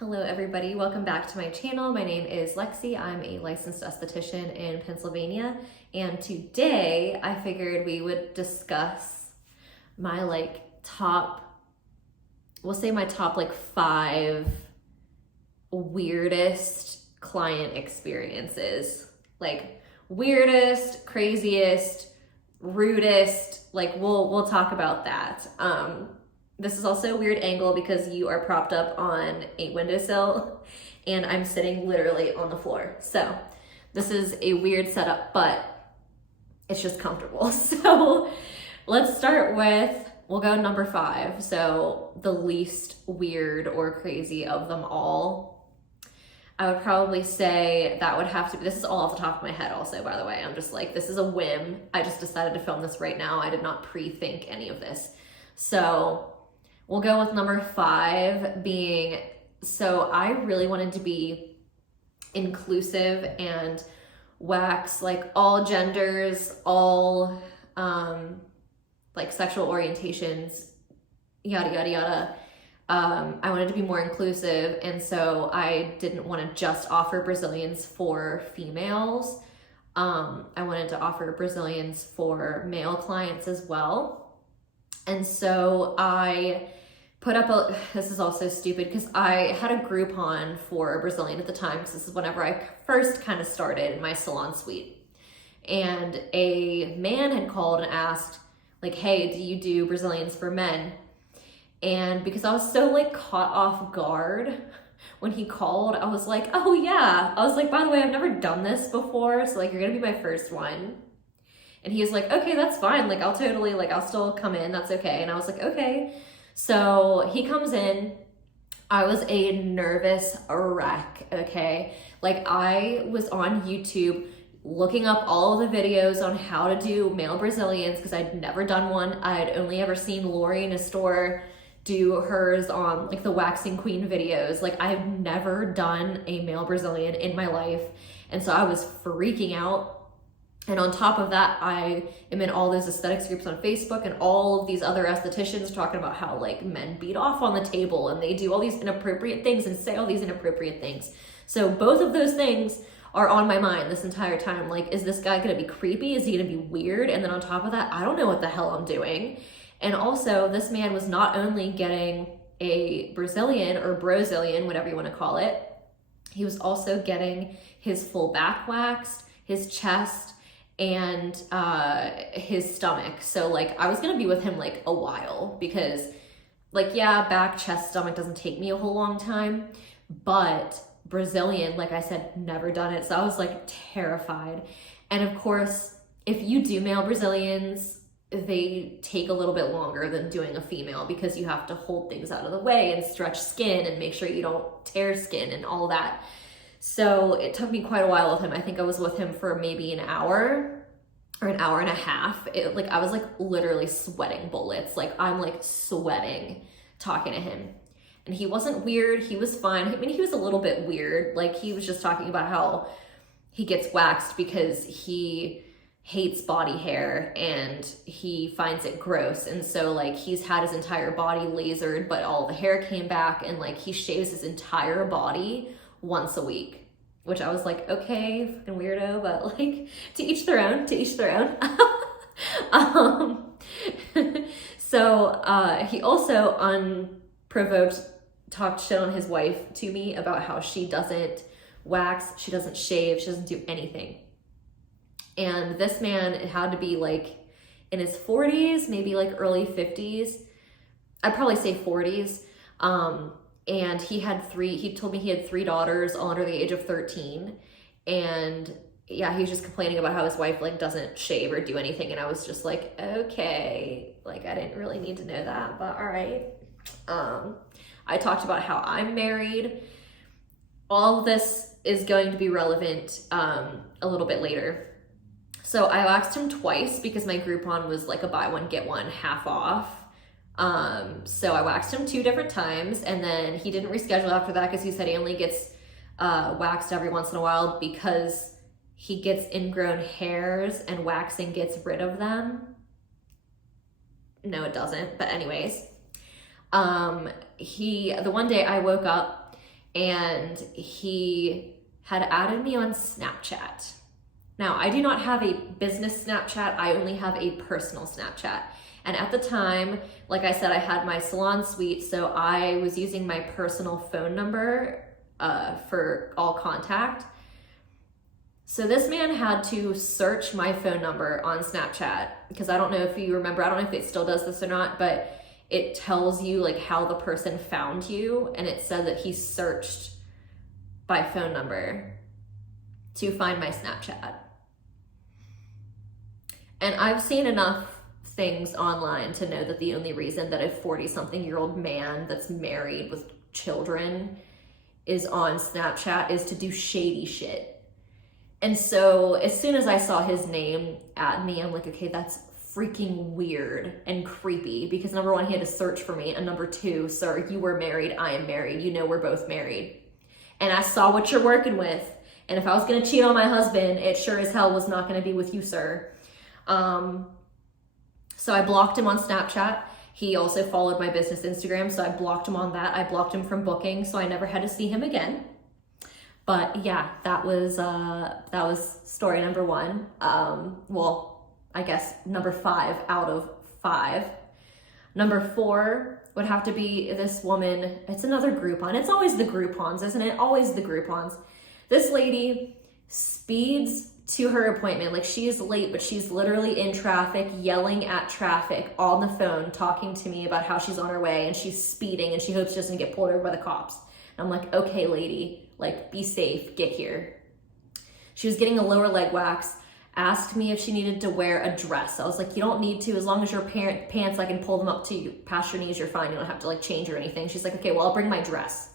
Hello everybody, welcome back to my channel. My name is Lexi. I'm a licensed esthetician in Pennsylvania, and today I figured we would discuss my my top 5 weirdest client experiences. Like weirdest, craziest, rudest, we'll talk about that. This is also a weird angle because you are propped up on a windowsill and I'm sitting literally on the floor. So this is a weird setup, but it's just comfortable. So let's start with, we'll go number 5. So the least weird or crazy of them all. I would probably say that would have to be, this is all off the top of my head also, by the way. I'm just like, this is a whim. I just decided to film this right now. I did not pre-think any of this. So we'll go with number 5 being, so I really wanted to be inclusive and wax like all genders, all sexual orientations, yada, yada, yada. I wanted to be more inclusive, and so I didn't want to just offer Brazilians for females. I wanted to offer Brazilians for male clients as well. And so I put up this is also stupid because I had a Groupon for a Brazilian at the time, because this is whenever I first kind of started my salon suite. And a man had called and asked, like, hey, do you do Brazilians for men? And because I was so caught off guard when he called, I was like, oh yeah. I was like, by the way, I've never done this before, so you're gonna be my first one. And he was like, okay, that's fine. I'll totally, I'll still come in. That's okay. And I was like, okay. So he comes in. I was a nervous wreck, okay? I was on YouTube looking up all of the videos on how to do male Brazilians because I'd never done one. I'd only ever seen Lori in a store do hers on the Waxing Queen videos. I've never done a male Brazilian in my life. And so I was freaking out. And on top of that, I am in all those aesthetics groups on Facebook, and all of these other estheticians talking about how men beat off on the table and they do all these inappropriate things and say all these inappropriate things. So both of those things are on my mind this entire time. Is this guy gonna be creepy? Is he gonna be weird? And then on top of that, I don't know what the hell I'm doing. And also, this man was not only getting a Brazilian or Brozilian, whatever you wanna call it, he was also getting his full back waxed, his chest, and his stomach. So I was gonna be with him a while because yeah, back, chest, stomach doesn't take me a whole long time, but Brazilian, like I said, never done it. So I was terrified. And of course, if you do male Brazilians, they take a little bit longer than doing a female because you have to hold things out of the way and stretch skin and make sure you don't tear skin and all that. So it took me quite a while with him. I think I was with him for maybe an hour or an hour and a half. I was literally sweating bullets. I'm sweating talking to him. And he wasn't weird. He was fine. I mean, he was a little bit weird. He was just talking about how he gets waxed because he hates body hair and he finds it gross. And so he's had his entire body lasered, but all the hair came back, and he shaves his entire body once a week, which I was like, okay, fucking weirdo, but to each their own, to each their own. So he also unprovoked talked shit on his wife to me about how she doesn't wax, she doesn't shave, she doesn't do anything. And this man, it had to be in his 40s, maybe early 50s. I'd probably say 40s. And he told me he had 3 daughters, all under the age of 13. And yeah, he was just complaining about how his wife doesn't shave or do anything. And I was just okay, I didn't really need to know that, but all right. I talked about how I'm married. All of this is going to be relevant a little bit later. So I waxed him twice because my Groupon was a buy one, get one half off. So I waxed him 2 different times, and then he didn't reschedule after that because he said he only gets waxed every once in a while because he gets ingrown hairs and waxing gets rid of them. No, it doesn't, but anyways. The one day I woke up and he had added me on Snapchat. Now, I do not have a business Snapchat, I only have a personal Snapchat. And at the time, like I said, I had my salon suite, so I was using my personal phone number for all contact. So this man had to search my phone number on Snapchat, because I don't know if you remember, I don't know if it still does this or not, but it tells you like how the person found you, and it said that he searched by phone number to find my Snapchat. And I've seen enough things online to know that the only reason that a 40-something-year-old man that's married with children is on Snapchat is to do shady shit. And so as soon as I saw his name at me, I'm like, okay, that's freaking weird and creepy, because number one, he had to search for me, and number two, sir, you were married, I am married, you know we're both married. And I saw what you're working with, and if I was gonna cheat on my husband, it sure as hell was not gonna be with you, sir. So I blocked him on Snapchat. He also followed my business Instagram, so I blocked him on that. I blocked him from booking, so I never had to see him again. But yeah, that was story number one. Well, I guess number 5 out of 5. Number 4 would have to be this woman. It's another Groupon. It's always the Groupons, isn't it? Always the Groupons. This lady speeds to her appointment. Like, she is late, but she's literally in traffic, yelling at traffic on the phone, talking to me about how she's on her way, and she's speeding, and she hopes she doesn't get pulled over by the cops. And I'm like, okay, lady, like, be safe, get here. She was getting a lower leg wax, asked me if she needed to wear a dress. I was like, you don't need to, as long as your pants, I can pull them up to you past your knees, you're fine, you don't have to like change or anything. She's like, okay, well, I'll bring my dress.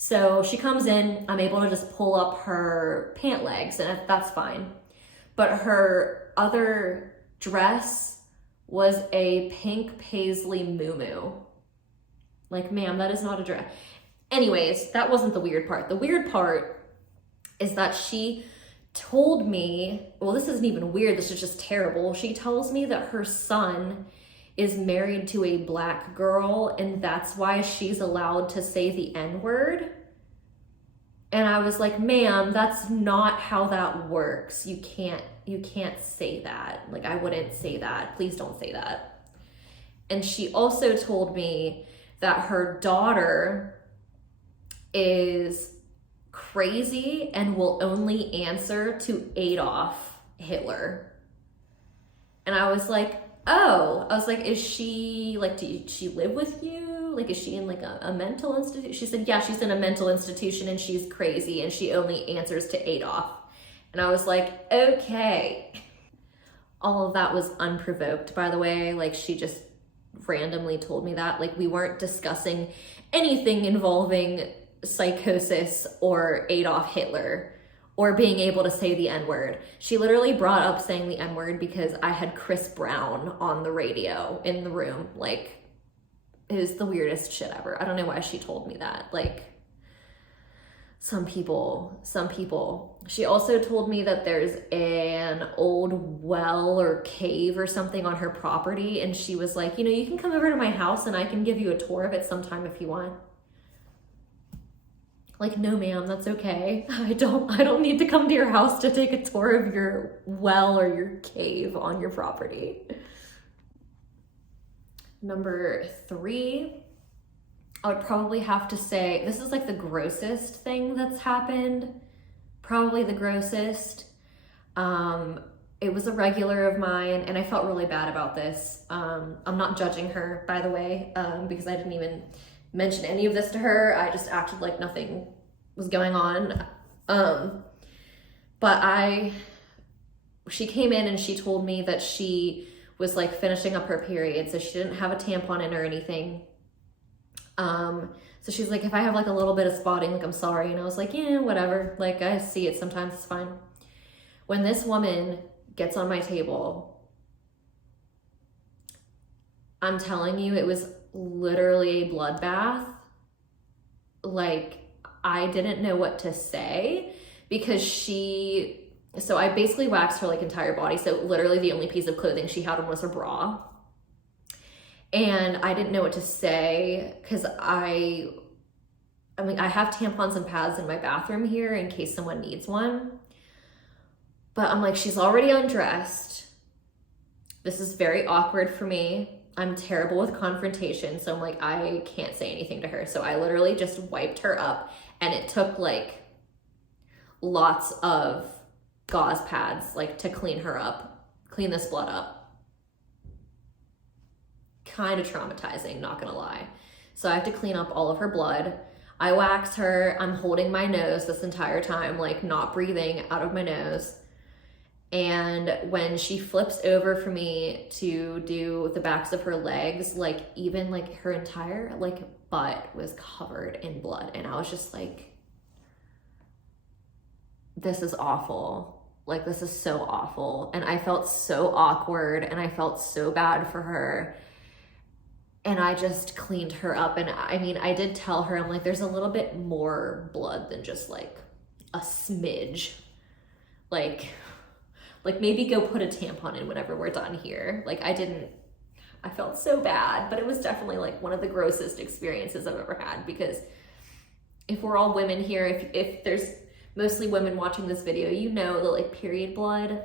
So she comes in, I'm able to just pull up her pant legs, and that's fine. But her other dress was a pink paisley muumuu. Like, ma'am, that is not a dress. Anyways, that wasn't the weird part. The weird part is that she told me, well, this isn't even weird, this is just terrible. She tells me that her son is married to a black girl, and that's why she's allowed to say the N-word. And I was like, ma'am, that's not how that works. You can't say that. Like, I wouldn't say that. Please don't say that. And she also told me that her daughter is crazy and will only answer to Adolf Hitler. And I was like, oh, I was like, is she, like, did she live with you? Like, is she in like a mental institution? She said, yeah, she's in a mental institution and she's crazy and she only answers to Adolf. And I was like, okay. All of that was unprovoked, by the way. Like, she just randomly told me that. Like, we weren't discussing anything involving psychosis or Adolf Hitler or being able to say the N-word. She literally brought up saying the N-word because I had Chris Brown on the radio in the room. Like, it was the weirdest shit ever. I don't know why she told me that. Like, some people. She also told me that there's an old well or cave or something on her property, and she was like, you know, you can come over to my house and I can give you a tour of it sometime if you want. Like, no, ma'am, that's okay. I don't need to come to your house to take a tour of your well or your cave on your property. Number 3, I would probably have to say, this is like the grossest thing that's happened. Probably the grossest. It was a regular of mine, and I felt really bad about this. I'm not judging her, by the way, because I didn't even mention any of this to her. I just acted like nothing was going on. But she came in and she told me that she was like finishing up her period, so she didn't have a tampon in or anything. So she's like, if I have like a little bit of spotting, like, I'm sorry. And I was like, yeah, whatever. Like, I see it sometimes, it's fine. When this woman gets on my table, I'm telling you, it was literally a bloodbath. Like, I didn't know what to say because so I basically waxed her like entire body. So literally the only piece of clothing she had on was her bra. And I didn't know what to say because I I mean, I have tampons and pads in my bathroom here in case someone needs one. But I'm like, she's already undressed. This is very awkward for me. I'm terrible with confrontation. So I'm like, I can't say anything to her. So I literally just wiped her up, and it took like lots of gauze pads like to clean her up, clean this blood up. Kind of traumatizing, not gonna lie. So I have to clean up all of her blood. I waxed her. I'm holding my nose this entire time, like not breathing out of my nose. And when she flips over for me to do the backs of her legs, like even like her entire like butt was covered in blood. And I was just like, this is awful. Like, this is so awful. And I felt so awkward, and I felt so bad for her. And I just cleaned her up. And I mean, I did tell her, I'm like, there's a little bit more blood than just like a smidge. Like maybe go put a tampon in whenever we're done here. Like I felt so bad, but it was definitely like one of the grossest experiences I've ever had, because if we're all women here, if there's mostly women watching this video, you know that like period blood,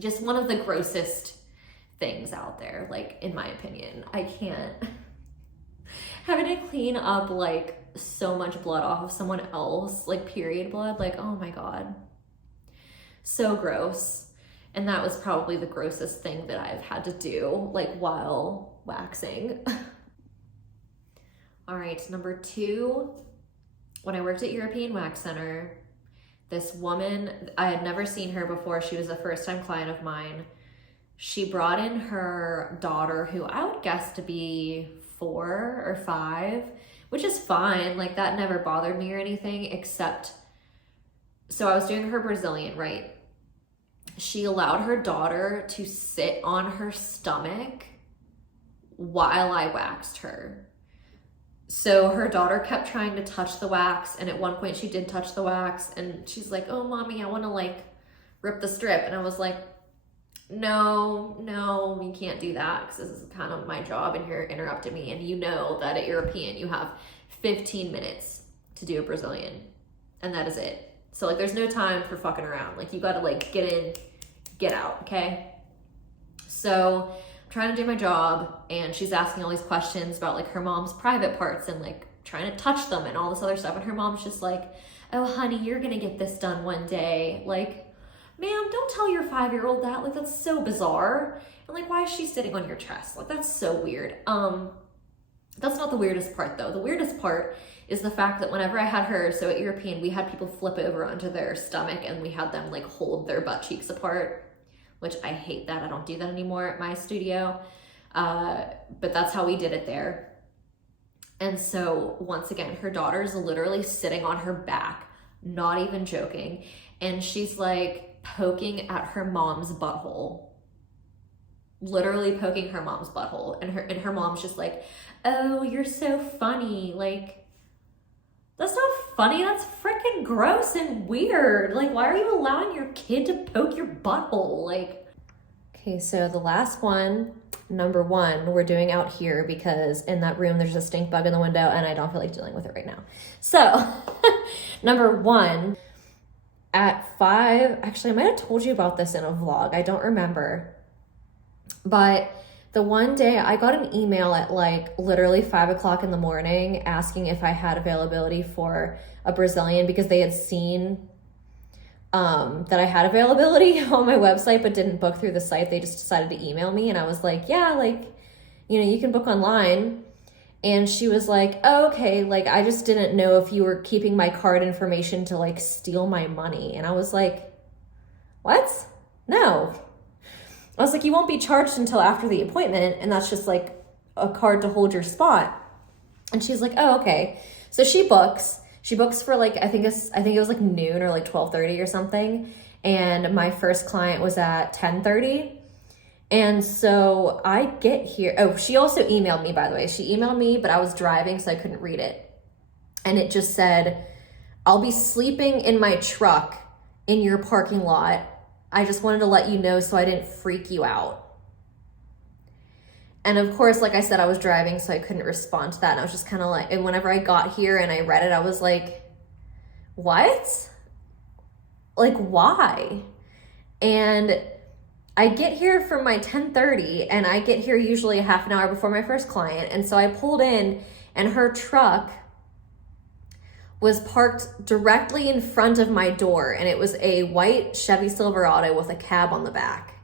just one of the grossest things out there, like in my opinion. I can't, having to clean up like so much blood off of someone else, like period blood, like, oh my God, so gross. And that was probably the grossest thing that I've had to do, like while waxing. All right, number 2, when I worked at European Wax Center, this woman, I had never seen her before. She was a first-time client of mine. She brought in her daughter, who I would guess to be 4 or 5, which is fine. Like, that never bothered me or anything, except, so I was doing her Brazilian, right? She allowed her daughter to sit on her stomach while I waxed her. So her daughter kept trying to touch the wax, and at one point she did touch the wax, and she's like, oh, mommy, I want to like rip the strip. And I was like, no, you can't do that, because this is kind of my job, and you're interrupting me. And you know that at European you have 15 minutes to do a Brazilian, and that is it. So like, there's no time for fucking around. Like, you got to like get in, get out, okay? So I'm trying to do my job, and she's asking all these questions about like her mom's private parts and like trying to touch them and all this other stuff. And her mom's just like, oh honey, you're gonna get this done one day. Like, ma'am, don't tell your 5-year-old that. Like, that's so bizarre. And like, why is she sitting on your chest? Like, that's so weird. That's not the weirdest part though. The weirdest part is the fact that whenever I had her, so at European, we had people flip over onto their stomach, and we had them like hold their butt cheeks apart, which I hate that. I don't do that anymore at my studio. But that's how we did it there. And so once again, her daughter's literally sitting on her back, not even joking. And she's like poking at her mom's butthole, literally poking her mom's butthole. And her mom's just like, oh, you're so funny. Like, that's not funny. That's freaking gross and weird. Like, why are you allowing your kid to poke your butthole? Like, okay, so the last one, number 1, we're doing out here because in that room there's a stink bug in the window, and I don't feel like dealing with it right now. So, number 1, at 5, actually, I might have told you about this in a vlog. I don't remember. But the one day I got an email at like literally 5 o'clock in the morning asking if I had availability for a Brazilian, because they had seen that I had availability on my website but didn't book through the site. They just decided to email me, and I was like, yeah, like, you know, you can book online. And she was like, oh, okay, like, I just didn't know if you were keeping my card information to like steal my money. And I was like, what? No. I was like, you won't be charged until after the appointment, and that's just like a card to hold your spot. And she's like, oh, okay. So she books for like, I think it was like noon or like 12:30 or something. And my first client was at 10:30. And so I get here. Oh, she also emailed me, by the way. She emailed me, but I was driving, so I couldn't read it. And it just said, I'll be sleeping in my truck in your parking lot. I just wanted to let you know so I didn't freak you out. And of course, like I said, I was driving, so I couldn't respond to that. And I was just kind of like, and whenever I got here and I read it, I was like, what? Like, why? And I get here for my 10:30, and I get here usually a half an hour before my first client. And so I pulled in, and her truck was parked directly in front of my door, and it was a white Chevy Silverado with a cab on the back.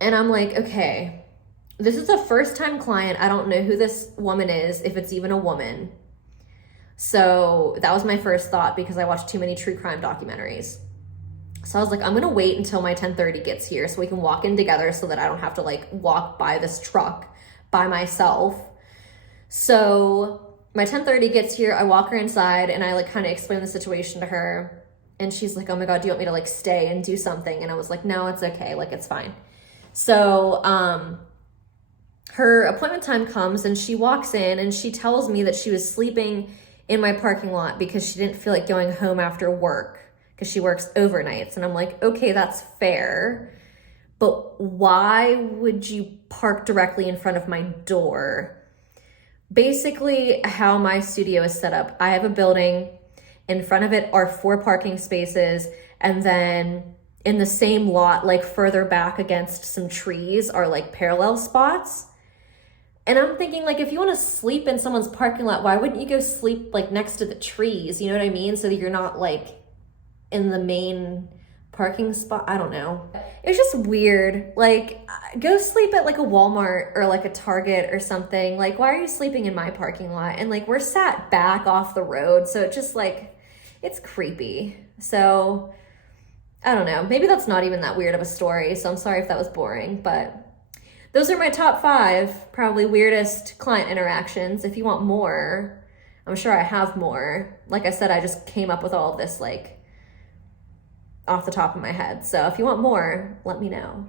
And I'm like, okay, this is a first-time client. I don't know who this woman is, if it's even a woman. So that was my first thought, because I watched too many true crime documentaries. So I was like, I'm gonna wait until my 10:30 gets here so we can walk in together, so that I don't have to like walk by this truck by myself. So my 10:30 gets here, I walk her inside, and I like kind of explain the situation to her. And she's like, oh my God, do you want me to like stay and do something? And I was like, no, it's okay, like it's fine. So her appointment time comes, and she walks in, and she tells me that she was sleeping in my parking lot because she didn't feel like going home after work, because she works overnights. And I'm like, okay, that's fair, but why would you park directly in front of my door? Basically, how my studio is set up, I have a building. In front of it are 4 parking spaces, and then in the same lot, like further back against some trees, are like parallel spots. And I'm thinking, like, if you want to sleep in someone's parking lot, why wouldn't you go sleep like next to the trees? You know what I mean? So that you're not like in the main parking spot. I don't know. It was just weird. Like, go sleep at like a Walmart or like a Target or something. Like, why are you sleeping in my parking lot? And like, we're sat back off the road, so it just like, it's creepy. So I don't know. Maybe that's not even that weird of a story, so I'm sorry if that was boring, but those are my top 5 probably weirdest client interactions. If you want more, I'm sure I have more. Like I said, I just came up with all of this like off the top of my head. So if you want more, let me know.